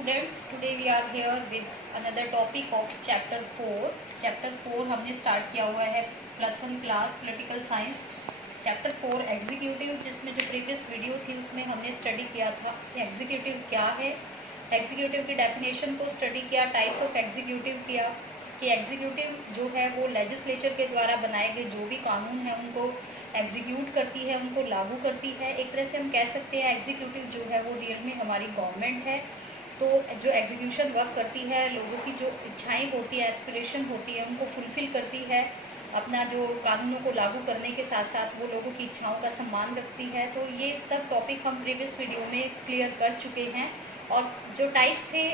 students, today we are here with another topic of chapter 4. Chapter 4 हमने start किया हुआ है +1 class political science chapter 4 executive, जिसमें जो प्रीवियस वीडियो थी उसमें हमने स्टडी किया था एग्जीक्यूटिव क्या है, एग्जीक्यूटिव की डेफिनेशन को स्टडी किया, टाइप्स ऑफ एग्जीक्यूटिव किया कि एग्जीक्यूटिव जो है वो लेजिस्लेचर के द्वारा बनाए गए जो भी कानून हैं उनको एग्जीक्यूट करती है, उनको लागू करती है। एक तरह से हम कह सकते हैं एग्जीक्यूटिव जो है वो रियल में हमारी गवर्नमेंट है। तो जो एग्जीक्यूशन वर्क करती है, लोगों की जो इच्छाएं होती है, एस्पिरेशन होती है, उनको फुलफ़िल करती है। अपना जो कानूनों को लागू करने के साथ साथ वो लोगों की इच्छाओं का सम्मान रखती है। तो ये सब टॉपिक हम प्रीवियस वीडियो में क्लियर कर चुके हैं। और जो टाइप्स थे,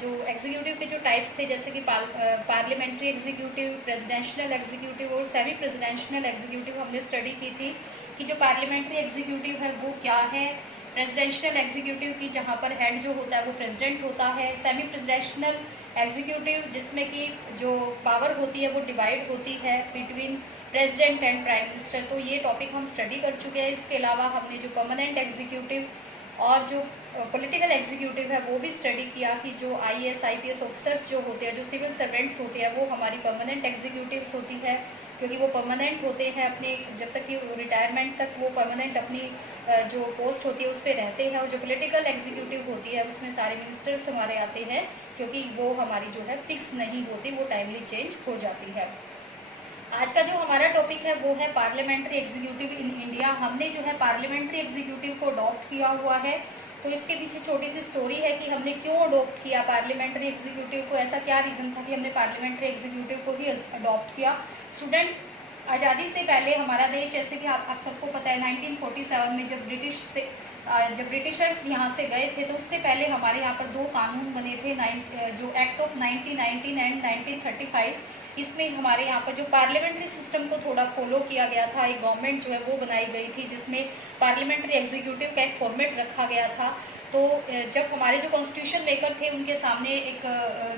जो एग्जीक्यूटिव के जो टाइप्स थे, जैसे कि पार्लियामेंट्री एग्जीक्यूटिव, प्रेसिडेंशियल एग्जीक्यूटिव और सेमी प्रेसिडेंशियल एग्जीक्यूटिव हमने स्टडी की थी कि जो पार्लियामेंट्री एग्जीक्यूटिव है वो क्या है, प्रेसिडेंशियल एग्जीक्यूटिव की जहाँ पर हेड जो होता है वो प्रेसिडेंट होता है, सेमी प्रेसिडेंशियल एग्जीक्यूटिव जिसमें कि जो पावर होती है वो डिवाइड होती है between president and prime minister. तो ये टॉपिक हम स्टडी कर चुके हैं। इसके अलावा हमने जो परमानेंट एग्जीक्यूटिव और जो पॉलिटिकल एग्जीक्यूटिव है वो भी स्टडी किया कि जो IAS IPS ऑफिसर्स जो होते हैं, जो सिविल सर्वेंट्स होते हैं, वो हमारी परमानेंट एग्जीक्यूटिव्स होती है, क्योंकि वो परमानेंट होते हैं अपने, जब तक कि रिटायरमेंट तक वो परमानेंट अपनी जो पोस्ट होती है उस पर रहते हैं। और जो पॉलिटिकल एग्जीक्यूटिव होती है उसमें सारे मिनिस्टर्स हमारे आते हैं, क्योंकि वो हमारी जो है फिक्स नहीं होती, वो टाइमली चेंज हो जाती है। आज का जो हमारा टॉपिक है वो है पार्लियामेंट्री एग्जीक्यूटिव इन इंडिया। हमने जो है पार्लियामेंट्री एग्जीक्यूटिव को अडॉप्ट किया हुआ है। तो इसके पीछे छोटी सी स्टोरी है कि हमने क्यों अडॉप्ट किया पार्लियामेंट्री एग्जीक्यूटिव को, ऐसा क्या रीज़न था कि हमने पार्लियामेंट्री एग्जीक्यूटिव को ही अडॉप्ट किया। स्टूडेंट, आज़ादी से पहले हमारा देश, जैसे कि आप सबको पता है, 1947 में जब ब्रिटिशर्स यहाँ से गए थे तो उससे पहले हमारे यहाँ पर दो कानून बने थे, जो एक्ट ऑफ 1919 एंड 1935। इसमें हमारे यहाँ पर जो पार्लियामेंट्री सिस्टम को थोड़ा फॉलो किया गया था, एक गवर्नमेंट जो है वो बनाई गई थी जिसमें पार्लियामेंट्री एग्जीक्यूटिव का एक फॉर्मेट रखा गया था। तो जब हमारे जो कॉन्स्टिट्यूशन मेकर थे उनके सामने एक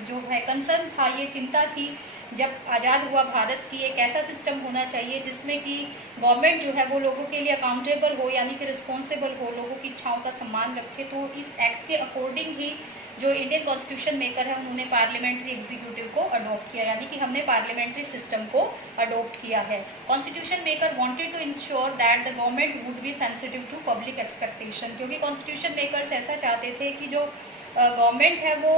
जो है कंसर्न था, ये चिंता थी, जब आज़ाद हुआ भारत की, एक ऐसा सिस्टम होना चाहिए जिसमें कि गवर्नमेंट जो है वो लोगों के लिए अकाउंटेबल हो, यानी कि रिस्पॉन्सिबल हो, लोगों की इच्छाओं का सम्मान रखे। तो इस एक्ट के अकॉर्डिंग ही जो इंडियन कॉन्स्टिट्यूशन मेकर है उन्होंने पार्लियामेंट्री एग्जीक्यूटिव को अडॉप्ट किया, यानी कि हमने पार्लियामेंट्री सिस्टम को अडॉप्ट किया है। Constitution maker wanted to ensure that the government would be sensitive to public expectation, क्योंकि कॉन्स्टिट्यूशन मेकर्स ऐसा चाहते थे कि जो गवर्नमेंट है वो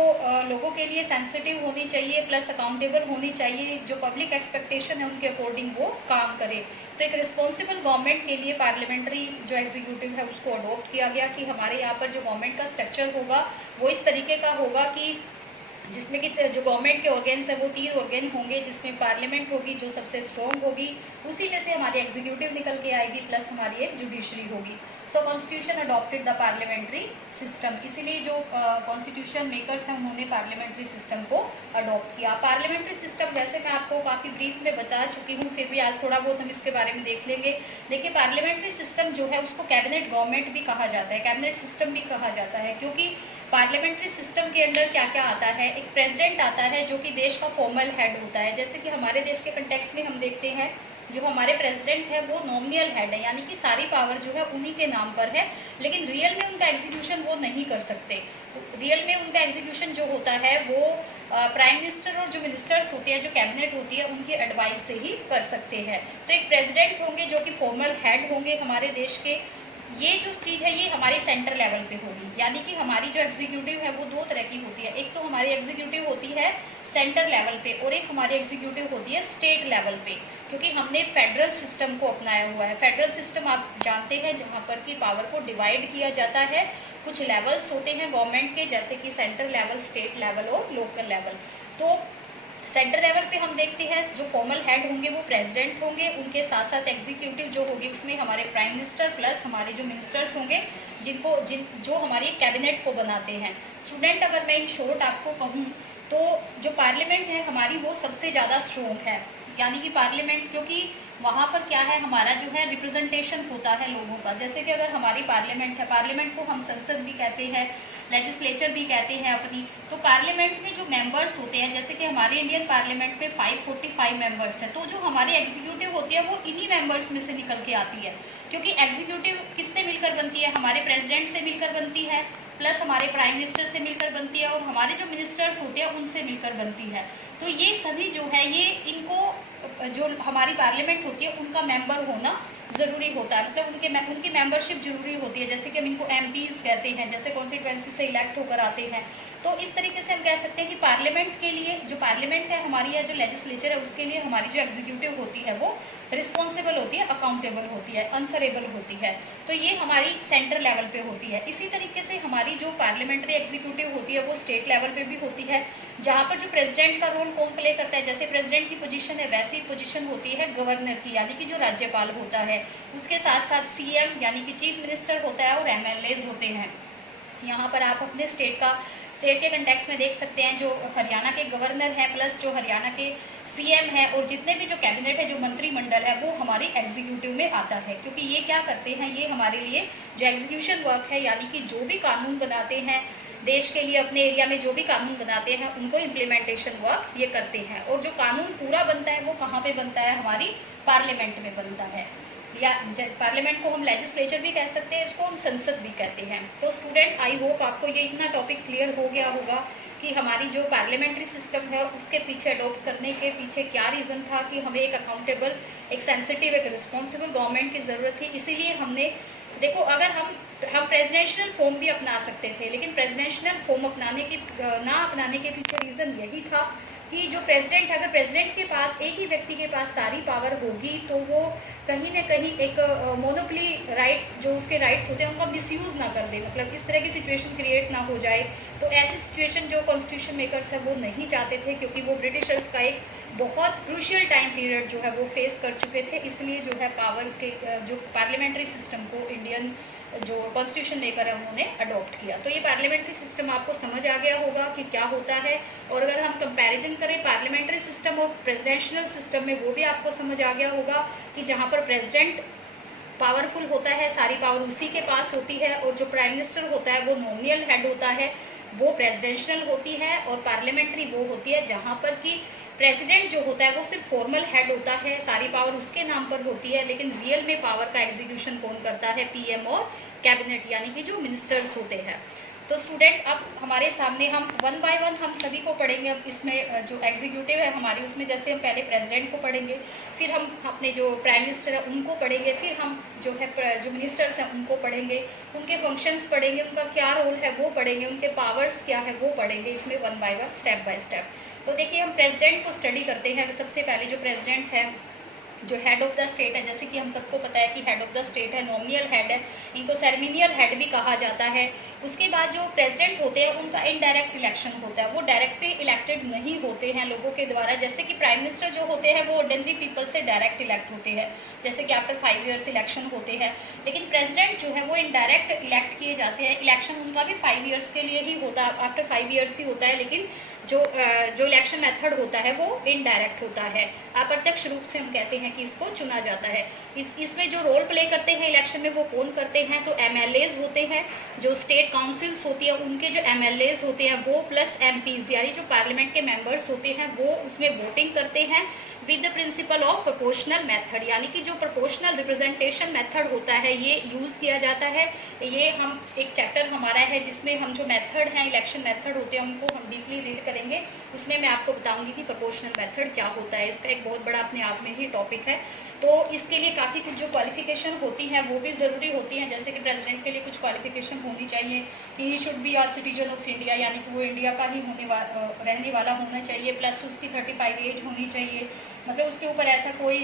लोगों के लिए सेंसिटिव होनी चाहिए, प्लस अकाउंटेबल होनी चाहिए, जो पब्लिक एक्सपेक्टेशन है उनके अकॉर्डिंग वो काम करे। तो एक रिस्पॉन्सिबल गवर्नमेंट के लिए पार्लियामेंट्री जो एग्जीक्यूटिव है उसको अडॉप्ट किया गया कि हमारे यहाँ पर जो गवर्नमेंट का स्ट्रक्चर होगा वो इस तरीके का होगा कि जिसमें कि जो गवर्नमेंट के ऑर्गेन्स है वो 3 ऑर्गेन होंगे, जिसमें पार्लियामेंट होगी जो सबसे स्ट्रॉन्ग होगी, उसी में से हमारी एग्जीक्यूटिव निकल के आएगी, प्लस हमारी एक जुडिशरी होगी। So constitution adopted the parliamentary system, इसीलिए जो कॉन्स्टिट्यूशन मेकर्स हैं उन्होंने पार्लियामेंट्री सिस्टम को अडॉप्ट किया। पार्लियामेंट्री सिस्टम वैसे मैं आपको काफ़ी ब्रीफ में बता चुकी हूँ, फिर भी आज थोड़ा बहुत हम इसके बारे में देख लेंगे। देखिए, पार्लियामेंट्री सिस्टम जो है उसको कैबिनेट गवर्नमेंट भी कहा जाता है, कैबिनेट सिस्टम भी कहा जाता है, क्योंकि पार्लियामेंट्री सिस्टम के अंडर क्या क्या आता है। एक प्रेसिडेंट आता है जो कि देश का फॉर्मल हेड होता है, जैसे कि हमारे देश के कंटेक्स्ट में हम देखते हैं जो हमारे प्रेसिडेंट है वो नॉमिनल हेड है, यानी कि सारी पावर जो है उन्हीं के नाम पर है, लेकिन रियल में उनका एग्जीक्यूशन वो नहीं कर सकते। रियल में उनका एग्जीक्यूशन जो होता है वो प्राइम मिनिस्टर और जो मिनिस्टर्स होते हैं, जो कैबिनेट होती है, उनकी एडवाइस से ही कर सकते हैं। तो एक प्रेसिडेंट होंगे जो कि फॉर्मल हेड होंगे हमारे देश के। ये जो चीज़ है ये हमारी सेंटर लेवल पे होगी, यानी कि हमारी जो एग्जीक्यूटिव है वो 2 तरह की होती है। एक तो हमारी एग्जीक्यूटिव होती है सेंटर लेवल पे और एक हमारी एग्जीक्यूटिव होती है स्टेट लेवल पे, क्योंकि हमने फेडरल सिस्टम को अपनाया हुआ है। फेडरल सिस्टम आप जानते हैं जहाँ पर कि पावर को डिवाइड किया जाता है, कुछ लेवल्स होते हैं गवर्नमेंट के, जैसे कि सेंटर लेवल, स्टेट लेवल और लोकल लेवल। तो सेंटर लेवल पे हम देखते हैं जो फॉर्मल हेड होंगे वो प्रेसिडेंट होंगे, उनके साथ साथ एग्जीक्यूटिव जो होगी उसमें हमारे प्राइम मिनिस्टर प्लस हमारे जो मिनिस्टर्स होंगे जो हमारी कैबिनेट को बनाते हैं। स्टूडेंट, अगर मैं इन शॉर्ट आपको कहूँ तो जो पार्लियामेंट है हमारी वो सबसे ज़्यादा स्ट्रॉन्ग है, यानी कि पार्लियामेंट, क्योंकि वहाँ पर क्या है, हमारा जो है रिप्रेजेंटेशन होता है लोगों का। जैसे कि अगर हमारी पार्लियामेंट है, पार्लियामेंट को हम संसद भी कहते हैं, लेजिस्लेचर भी कहते हैं अपनी। तो पार्लियामेंट में जो मेंबर्स होते हैं, जैसे कि हमारे इंडियन पार्लियामेंट में 545 मेंबर्स हैं, तो जो हमारी एग्जीक्यूटिव होती है वो इन्हीं मेंबर्स में से निकल के आती है, क्योंकि एग्जीक्यूटिव किससे मिलकर बनती है, हमारे प्रेसिडेंट से मिलकर बनती है, प्लस हमारे प्राइम मिनिस्टर से मिलकर बनती है, और हमारे जो मिनिस्टर्स होते हैं उनसे मिलकर बनती है। तो ये सभी जो है ये इनको जो हमारी पार्लियामेंट होती है उनका मेंबर होना ज़रूरी होता है, मतलब उनकी मेंबरशिप जरूरी होती है। जैसे कि हम इनको एमपीज कहते हैं, जैसे कॉन्स्टिट्यूएंसी से इलेक्ट होकर आते हैं। तो इस तरीके से हम कह सकते हैं कि पार्लियामेंट के लिए, जो पार्लियामेंट है हमारी या जो लेजिस्लेचर है उसके लिए हमारी जो एग्जीक्यूटिव होती है वो रिस्पॉन्सिबल होती है, अकाउंटेबल होती है, आंसरेबल होती है। तो ये हमारी सेंटर लेवल पे होती है। इसी तरीके से हमारी जो पार्लियामेंट्री एग्जीक्यूटिव होती है वो स्टेट लेवल पे भी होती है, जहाँ पर जो प्रेसिडेंट का रोल कौन प्ले करता है, जैसे प्रेसिडेंट की पोजीशन है वैसी पोजीशन होती है गवर्नर की, यानी कि जो राज्यपाल होता है। उसके साथ साथ सीएम यानी कि चीफ मिनिस्टर होता है, और एमएलएज होते हैं। यहाँ पर आप अपने स्टेट के कंटेक्स्ट में देख सकते हैं, जो हरियाणा के गवर्नर हैं प्लस जो हरियाणा के सीएम है, और जितने भी जो कैबिनेट है, जो मंत्रिमंडल है, वो हमारी एग्जीक्यूटिव में आता है। क्योंकि ये क्या करते हैं, ये हमारे लिए जो एग्जीक्यूशन वर्क है, यानी कि जो भी कानून बनाते हैं देश के लिए, अपने एरिया में जो भी कानून बनाते हैं उनको इम्प्लीमेंटेशन वर्क ये करते हैं। और जो कानून पूरा बनता है वो कहाँ पे बनता है, हमारी पार्लियामेंट में बनता है। या पार्लियामेंट को हम लेजिस्लेचर भी कह सकते हैं, इसको हम संसद भी कहते हैं। तो स्टूडेंट, आई होप आपको ये इतना टॉपिक क्लियर हो गया होगा कि हमारी जो पार्लियामेंट्री सिस्टम है उसके पीछे अडॉप्ट करने के पीछे क्या रीज़न था, कि हमें एक अकाउंटेबल, एक सेंसिटिव, एक रिस्पॉन्सिबल गवर्नमेंट की ज़रूरत थी। इसीलिए हमने, देखो, अगर हम प्रेसिडेंशियल फॉर्म भी अपना सकते थे, लेकिन प्रेसिडेंशियल फॉर्म ना अपनाने के पीछे रीज़न यही था कि जो प्रेसिडेंट, अगर प्रेसिडेंट के पास, एक ही व्यक्ति के पास सारी पावर होगी तो वो कहीं ना कहीं एक मोनोपोली राइट्स, जो उसके राइट्स होते हैं उनका मिसयूज़ ना कर दे, मतलब इस तरह की सिचुएशन क्रिएट ना हो जाए। तो ऐसी सिचुएशन जो कॉन्स्टिट्यूशन मेकर्स है वो नहीं चाहते थे, क्योंकि वो ब्रिटिशर्स का एक बहुत क्रूशियल टाइम पीरियड जो है वो फेस कर चुके थे। इसलिए जो है पावर के जो पार्लियामेंट्री सिस्टम को इंडियन जो कॉन्स्टिट्यूशन मेकर है उन्होंने अडॉप्ट किया। तो ये पार्लियामेंट्री सिस्टम आपको समझ आ गया होगा कि क्या होता है। और अगर हम कंपैरिजन करें पार्लियामेंट्री सिस्टम और प्रेसिडेंशियल सिस्टम में, वो भी आपको समझ आ गया होगा कि जहाँ पर प्रेसिडेंट पावरफुल होता है, सारी पावर उसी के पास होती है, और जो प्राइम मिनिस्टर होता है वो नॉमिनल हेड होता है, वो प्रेसिडेंशियल होती है। और पार्लियामेंट्री वो होती है जहाँ पर कि प्रेसिडेंट जो होता है वो सिर्फ फॉर्मल हेड होता है, सारी पावर उसके नाम पर होती है, लेकिन रियल में पावर का एग्जीक्यूशन कौन करता है, पीएम और कैबिनेट, यानी कि जो मिनिस्टर्स होते हैं। तो स्टूडेंट, अब हमारे सामने हम वन बाय वन हम सभी को पढ़ेंगे। अब इसमें जो एग्जीक्यूटिव है हमारी, उसमें जैसे हम पहले प्रेसिडेंट को पढ़ेंगे, फिर हम अपने जो प्राइम मिनिस्टर है उनको पढ़ेंगे, फिर हम जो है जो मिनिस्टर्स हैं उनको पढ़ेंगे, उनके फंक्शंस पढ़ेंगे, उनका क्या रोल है वो पढ़ेंगे, उनके पावर्स क्या है वो पढ़ेंगे, इसमें one by one, step by step. तो देखिए, हम प्रेसिडेंट को स्टडी करते हैं। सबसे पहले जो प्रेसिडेंट है, जो हेड ऑफ द स्टेट है, जैसे कि हम सबको पता है कि हेड ऑफ द स्टेट है, नॉमिनल हेड है, इनको सेरेमनियल हेड भी कहा जाता है। उसके बाद जो प्रेसिडेंट होते हैं उनका इनडायरेक्ट इलेक्शन होता है, वो डायरेक्टली इलेक्टेड नहीं होते हैं लोगों के द्वारा। जैसे कि प्राइम मिनिस्टर जो होते हैं वो ऑर्डिनरी पीपल से डायरेक्ट इलेक्ट होते हैं, जैसे कि आफ्टर 5 ईयर्स इलेक्शन होते हैं। लेकिन प्रेसिडेंट जो है वो इनडायरेक्ट इलेक्ट किए जाते हैं। इलेक्शन उनका भी 5 ईयर्स के लिए ही होता है, आफ्टर 5 ईयर्स ही होता है, लेकिन जो इलेक्शन मेथड होता है वो इनडायरेक्ट होता है, अप्रत्यक्ष रूप से हम कहते हैं कि इसको चुना जाता है। इसमें जो रोल प्ले करते हैं इलेक्शन में वो कौन करते हैं, तो एमएलएज होते हैं, जो स्टेट काउंसिल्स होती है उनके जो एमएलएज होते हैं वो, प्लस एमपीज यानी जो पार्लियामेंट के मेंबर्स होते हैं वो उसमें वोटिंग करते हैं with the principle of proportional method, यानी कि जो प्रोपोर्शनल रिप्रेजेंटेशन मेथड होता है ये यूज़ किया जाता है। ये हम एक चैप्टर हमारा है जिसमें हम जो मेथड हैं, इलेक्शन मेथड होते हैं, उनको हम डीपली रीड करेंगे। उसमें मैं आपको बताऊंगी कि प्रोपोर्शनल मेथड क्या होता है। इसका एक बहुत बड़ा अपने आप में ही टॉपिक है। तो इसके लिए काफ़ी कुछ जो क्वालिफिकेशन होती हैं वो भी ज़रूरी होती हैं। जैसे कि प्रेसिडेंट के लिए कुछ क्वालिफिकेशन होनी चाहिए कि he should be a citizen of India, यानी कि वो इंडिया का ही रहने वाला होना चाहिए, प्लस उसकी 35 एज होनी चाहिए, मतलब उसके ऊपर ऐसा कोई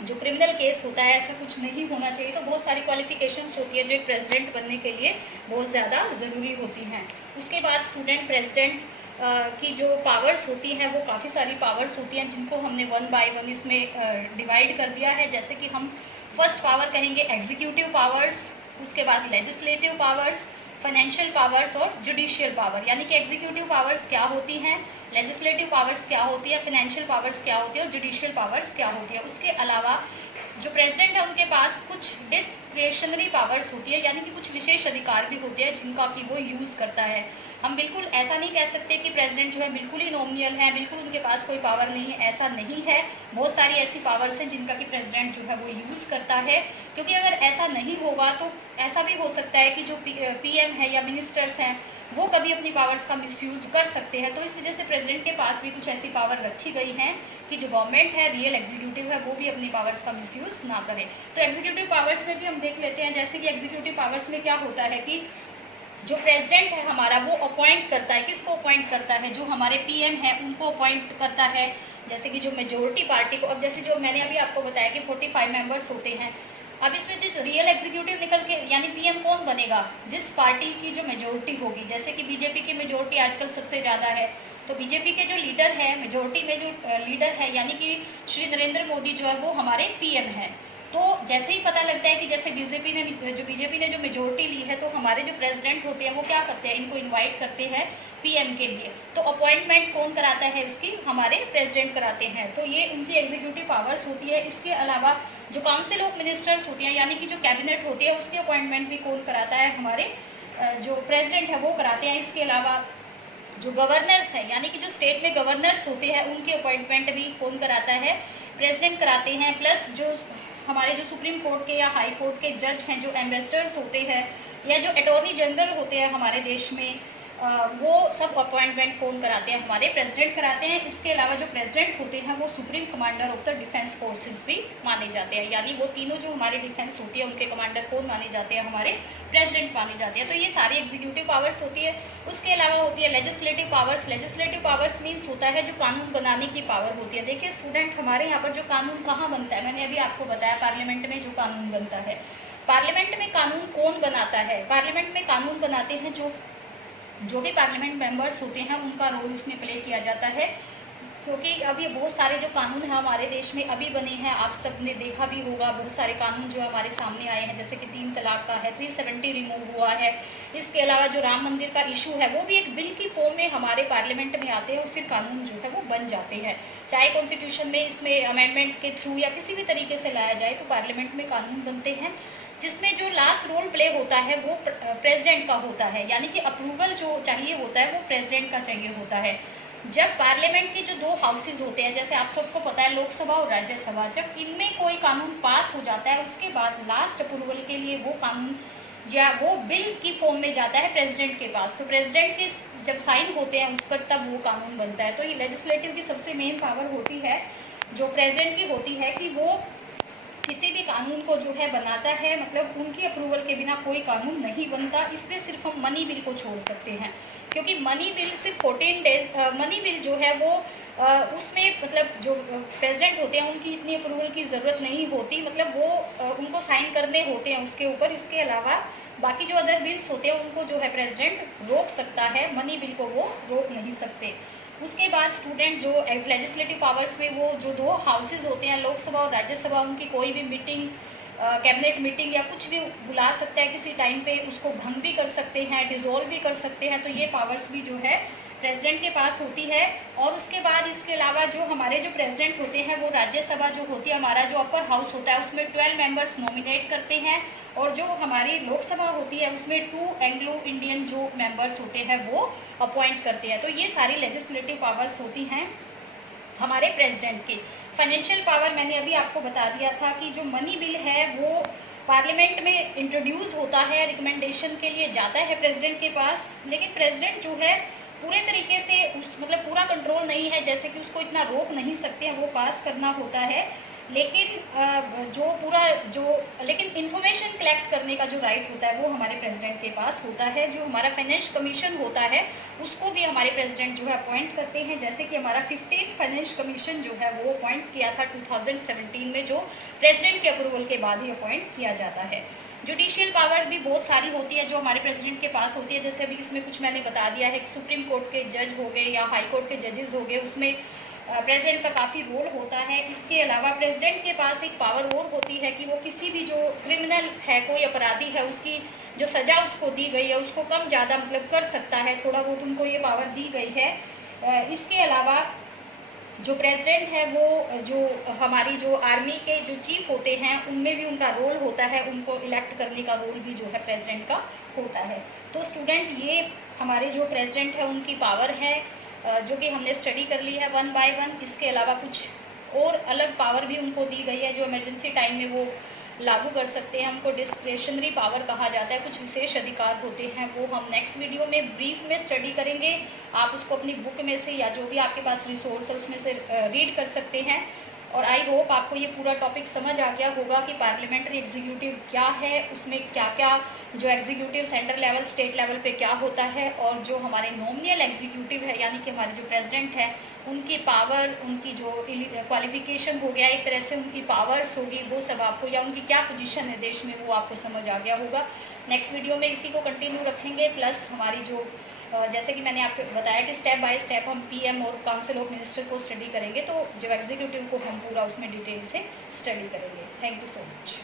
जो क्रिमिनल केस होता है ऐसा कुछ नहीं होना चाहिए। तो बहुत सारी क्वालिफिकेशंस होती है जो एक प्रेसिडेंट बनने के लिए बहुत ज़्यादा ज़रूरी होती हैं। उसके बाद स्टूडेंट, प्रेसिडेंट की जो पावर्स होती हैं वो काफ़ी सारी पावर्स होती हैं, जिनको हमने वन बाय वन इसमें डिवाइड कर दिया है। जैसे कि हम फर्स्ट पावर कहेंगे एग्जीक्यूटिव पावर्स, उसके बाद लेजिस्लेटिव पावर्स, फाइनेंशियल पावर्स और जुडिशियल पावर। यानी कि एग्जीक्यूटिव पावर्स क्या होती हैं, लेजिस्लेटिव पावर्स क्या होती है, फाइनेंशियल पावर्स क्या होती है और जुडिशियल पावर्स क्या होती है। उसके अलावा जो प्रेसिडेंट है उनके पास कुछ डिस्क्रिशनरी पावर्स होती है, यानी कि कुछ विशेष अधिकार भी होते हैं जिनका कि वो यूज़ करता है। हम बिल्कुल ऐसा नहीं कह सकते कि प्रेसिडेंट जो है बिल्कुल ही नॉमिनल है, बिल्कुल उनके पास कोई पावर नहीं है, ऐसा नहीं है। बहुत सारी ऐसी पावर्स हैं जिनका कि प्रेसिडेंट जो है वो यूज़ करता है, क्योंकि अगर ऐसा नहीं होगा तो ऐसा भी हो सकता है कि जो पीएम है या मिनिस्टर्स हैं वो कभी अपनी पावर्स का मिसयूज कर सकते हैं। तो इस वजह से प्रेसिडेंट के पास भी कुछ ऐसी पावर रखी गई हैं कि जो गवर्नमेंट है, रियल एग्जीक्यूटिव है, वो भी अपनी पावर्स का मिसयूज ना करे। तो एग्जीक्यूटिव पावर्स में भी हम देख लेते हैं, जैसे कि एग्जीक्यूटिव पावर्स में क्या होता है कि जो प्रेसिडेंट है हमारा वो अपॉइंट करता है। किसको अपॉइंट करता है? जो हमारे पीएम है उनको अपॉइंट करता है। जैसे कि जो मेजोरिटी पार्टी को, अब जैसे जो मैंने अभी आपको बताया कि 45 मेंबर्स होते हैं, अब इसमें जो रियल एग्जीक्यूटिव निकल के यानी पीएम कौन बनेगा? जिस पार्टी की जो मेजोरिटी होगी। जैसे कि बीजेपी की मेजोरिटी आजकल सबसे ज़्यादा है, तो बीजेपी के जो लीडर है, मेजोरिटी में जो लीडर है यानी कि श्री नरेंद्र मोदी जो है वो हमारे पीएम है। तो जैसे ही पता लगता है कि जैसे बीजेपी ने जो मेजोरिटी ली है, तो हमारे जो प्रेसिडेंट होते हैं वो क्या करते हैं? इनको इनवाइट करते हैं पीएम के लिए। तो अपॉइंटमेंट कौन कराता है उसकी? हमारे प्रेसिडेंट कराते हैं। तो ये उनकी एग्जीक्यूटिव पावर्स होती है। इसके अलावा जो काउंसिल ऑफ मिनिस्टर्स होती है यानी कि जो कैबिनेट होती है उसकी अपॉइंटमेंट भी कौन कराता है? हमारे जो प्रेसिडेंट है वो कराते हैं। इसके अलावा जो गवर्नर्स हैं यानी कि जो स्टेट में गवर्नर्स होते हैं उनकी अपॉइंटमेंट भी कौन कराता है? प्रेसिडेंट कराते हैं। प्लस जो हमारे जो सुप्रीम कोर्ट के या हाई कोर्ट के जज हैं, जो एम्बेसडर्स होते हैं या जो अटॉर्नी जनरल होते हैं हमारे देश में, वो सब अपॉइंटमेंट कौन कराते हैं? हमारे प्रेसिडेंट कराते हैं। इसके अलावा जो प्रेसिडेंट होते हैं वो supreme commander of the defence forces भी माने जाते हैं, यानी वो तीनों जो हमारे डिफेंस होती है उनके कमांडर कौन माने जाते हैं? हमारे प्रेसिडेंट माने जाते हैं। तो ये सारी एग्जीक्यूटिव पावर्स होती है। उसके अलावा होती है legislative powers. Legislative powers means होता है जो कानून बनाने की पावर होती है। देखिए स्टूडेंट, हमारे यहाँ पर जो कानून कहाँ बनता है, मैंने अभी आपको बताया पार्लियामेंट में जो कानून बनता है। पार्लियामेंट में कानून कौन बनाता है? पार्लियामेंट में कानून बनाते हैं जो भी पार्लियामेंट मेंबर्स होते हैं, उनका रोल उसमें प्ले किया जाता है। क्योंकि अभी बहुत सारे जो कानून हैं हमारे देश में अभी बने हैं, आप सब ने देखा भी होगा, बहुत सारे कानून जो हमारे सामने आए हैं, जैसे कि 3 तलाक का है, 370 रिमूव हुआ है। इसके अलावा जो राम मंदिर का इशू है वो भी एक बिल की फॉर्म में हमारे पार्लियामेंट में आते हैं और फिर कानून जो है वो बन जाते हैं। चाहे कॉन्स्टिट्यूशन में इसमें अमेंडमेंट के थ्रू या किसी भी तरीके से लाया जाए, तो पार्लियामेंट में कानून बनते हैं, जिसमें जो लास्ट रोल प्ले होता है वो प्रेसिडेंट का होता है। यानी कि अप्रूवल जो चाहिए होता है वो प्रेसिडेंट का चाहिए होता है। जब पार्लियामेंट के जो 2 हाउसेज होते हैं, जैसे आप सबको पता है लोकसभा और राज्यसभा, जब इनमें कोई कानून पास हो जाता है उसके बाद लास्ट अप्रूवल के लिए वो कानून या वो बिल की फॉर्म में जाता है प्रेसिडेंट के पास। तो प्रेसिडेंट के जब साइन होते हैं उस पर, तब वो कानून बनता है। तो ये लेजिस्लेटिव की सबसे मेन पावर होती है जो प्रेसिडेंट की होती है कि वो किसी भी कानून को जो है बनाता है, मतलब उनकी अप्रूवल के बिना कोई कानून नहीं बनता। इसमें सिर्फ हम मनी बिल को छोड़ सकते हैं, क्योंकि मनी बिल सिर्फ 14 डेज मनी बिल जो है वो उसमें मतलब जो प्रेसिडेंट होते हैं उनकी इतनी अप्रूवल की ज़रूरत नहीं होती, मतलब वो उनको साइन करने होते हैं उसके ऊपर। इसके अलावा बाकी जो अदर बिल्स होते हैं उनको जो है प्रेसिडेंट रोक सकता है, मनी बिल को वो रोक नहीं सकते। उसके बाद स्टूडेंट जो लेजिस्लेटिव पावर्स में वो जो 2 हाउसेज होते हैं, लोकसभा और राज्यसभा, उनकी कोई भी मीटिंग, कैबिनेट मीटिंग या कुछ भी बुला सकता है किसी टाइम पे, उसको भंग भी कर सकते हैं, डिसॉल्व भी कर सकते हैं। तो ये पावर्स भी जो है प्रेसिडेंट के पास होती है। और उसके बाद इसके अलावा जो हमारे जो प्रेसिडेंट होते हैं वो राज्यसभा जो होती है, हमारा जो अपर हाउस होता है, उसमें 12 मेंबर्स नॉमिनेट करते हैं, और जो हमारी लोकसभा होती है उसमें 2 एंग्लो इंडियन जो मेंबर्स होते हैं वो अपॉइंट करते हैं। तो ये सारी लेजिस्लेटिव पावर्स होती हैं हमारे प्रेसिडेंट की। फाइनेंशियल पावर मैंने अभी आपको बता दिया था कि जो मनी बिल है वो पार्लियामेंट में इंट्रोड्यूस होता है, रिकमेंडेशन के लिए जाता है प्रेसिडेंट के पास, लेकिन प्रेसिडेंट जो है पूरे तरीके से मतलब पूरा कंट्रोल नहीं है, जैसे कि उसको इतना रोक नहीं सकते हैं, वो पास करना होता है। लेकिन लेकिन इन्फॉर्मेशन कलेक्ट करने का जो राइट होता है वो हमारे प्रेसिडेंट के पास होता है। जो हमारा फाइनेंस कमीशन होता है उसको भी हमारे प्रेसिडेंट जो है अपॉइंट करते हैं, जैसे कि हमारा 15th फाइनेंस कमीशन जो है वो अपॉइंट किया था 2017 में, जो प्रेसिडेंट के अप्रूवल के बाद ही अपॉइंट किया जाता है। जुडिशियल पावर भी बहुत सारी होती है जो हमारे प्रेसिडेंट के पास होती है, जैसे अभी इसमें कुछ मैंने बता दिया है कि सुप्रीम कोर्ट के जज हो गए या हाई कोर्ट के जजेस हो गए, उसमें प्रेसिडेंट का काफ़ी रोल होता है। इसके अलावा प्रेसिडेंट के पास एक पावर और होती है कि वो किसी भी जो क्रिमिनल है, कोई अपराधी है, उसकी जो सज़ा उसको दी गई है उसको कम ज़्यादा मतलब कर सकता है, थोड़ा बहुत उनको ये पावर दी गई है। इसके अलावा जो प्रेसिडेंट है वो जो हमारी जो आर्मी के जो चीफ होते हैं उनमें भी उनका रोल होता है, उनको इलेक्ट करने का रोल भी जो है प्रेसिडेंट का होता है। तो स्टूडेंट ये हमारे जो प्रेसिडेंट है उनकी पावर है जो कि हमने स्टडी कर ली है वन बाय वन। इसके अलावा कुछ और अलग पावर भी उनको दी गई है जो इमरजेंसी टाइम में वो लागू कर सकते हैं। उनको डिस्क्रेशनरी पावर कहा जाता है, कुछ विशेष अधिकार होते हैं, वो हम नेक्स्ट वीडियो में ब्रीफ में स्टडी करेंगे। आप उसको अपनी बुक में से या जो भी आपके पास रिसोर्स है उसमें से रीड कर सकते हैं। और आई होप आपको ये पूरा टॉपिक समझ आ गया होगा कि पार्लियामेंट्री एग्जीक्यूटिव क्या है, उसमें क्या क्या जो executive central level state level पे क्या होता है, और जो हमारे नॉमिनल एग्जीक्यूटिव है यानी कि हमारे जो प्रेसिडेंट है उनकी पावर, उनकी जो क्वालिफिकेशन हो गया, एक तरह से उनकी पावर्स होगी, वो सब आपको, या उनकी क्या पोजीशन है देश में, वो आपको समझ आ गया होगा। नेक्स्ट वीडियो में इसी को कंटिन्यू रखेंगे। प्लस हमारी जो जैसे कि मैंने आपको बताया कि स्टेप बाय स्टेप हम पीएम और काउंसिल ऑफ मिनिस्टर को स्टडी करेंगे, तो जो एग्जीक्यूटिव को हम पूरा उसमें डिटेल से स्टडी करेंगे। Thank you so much.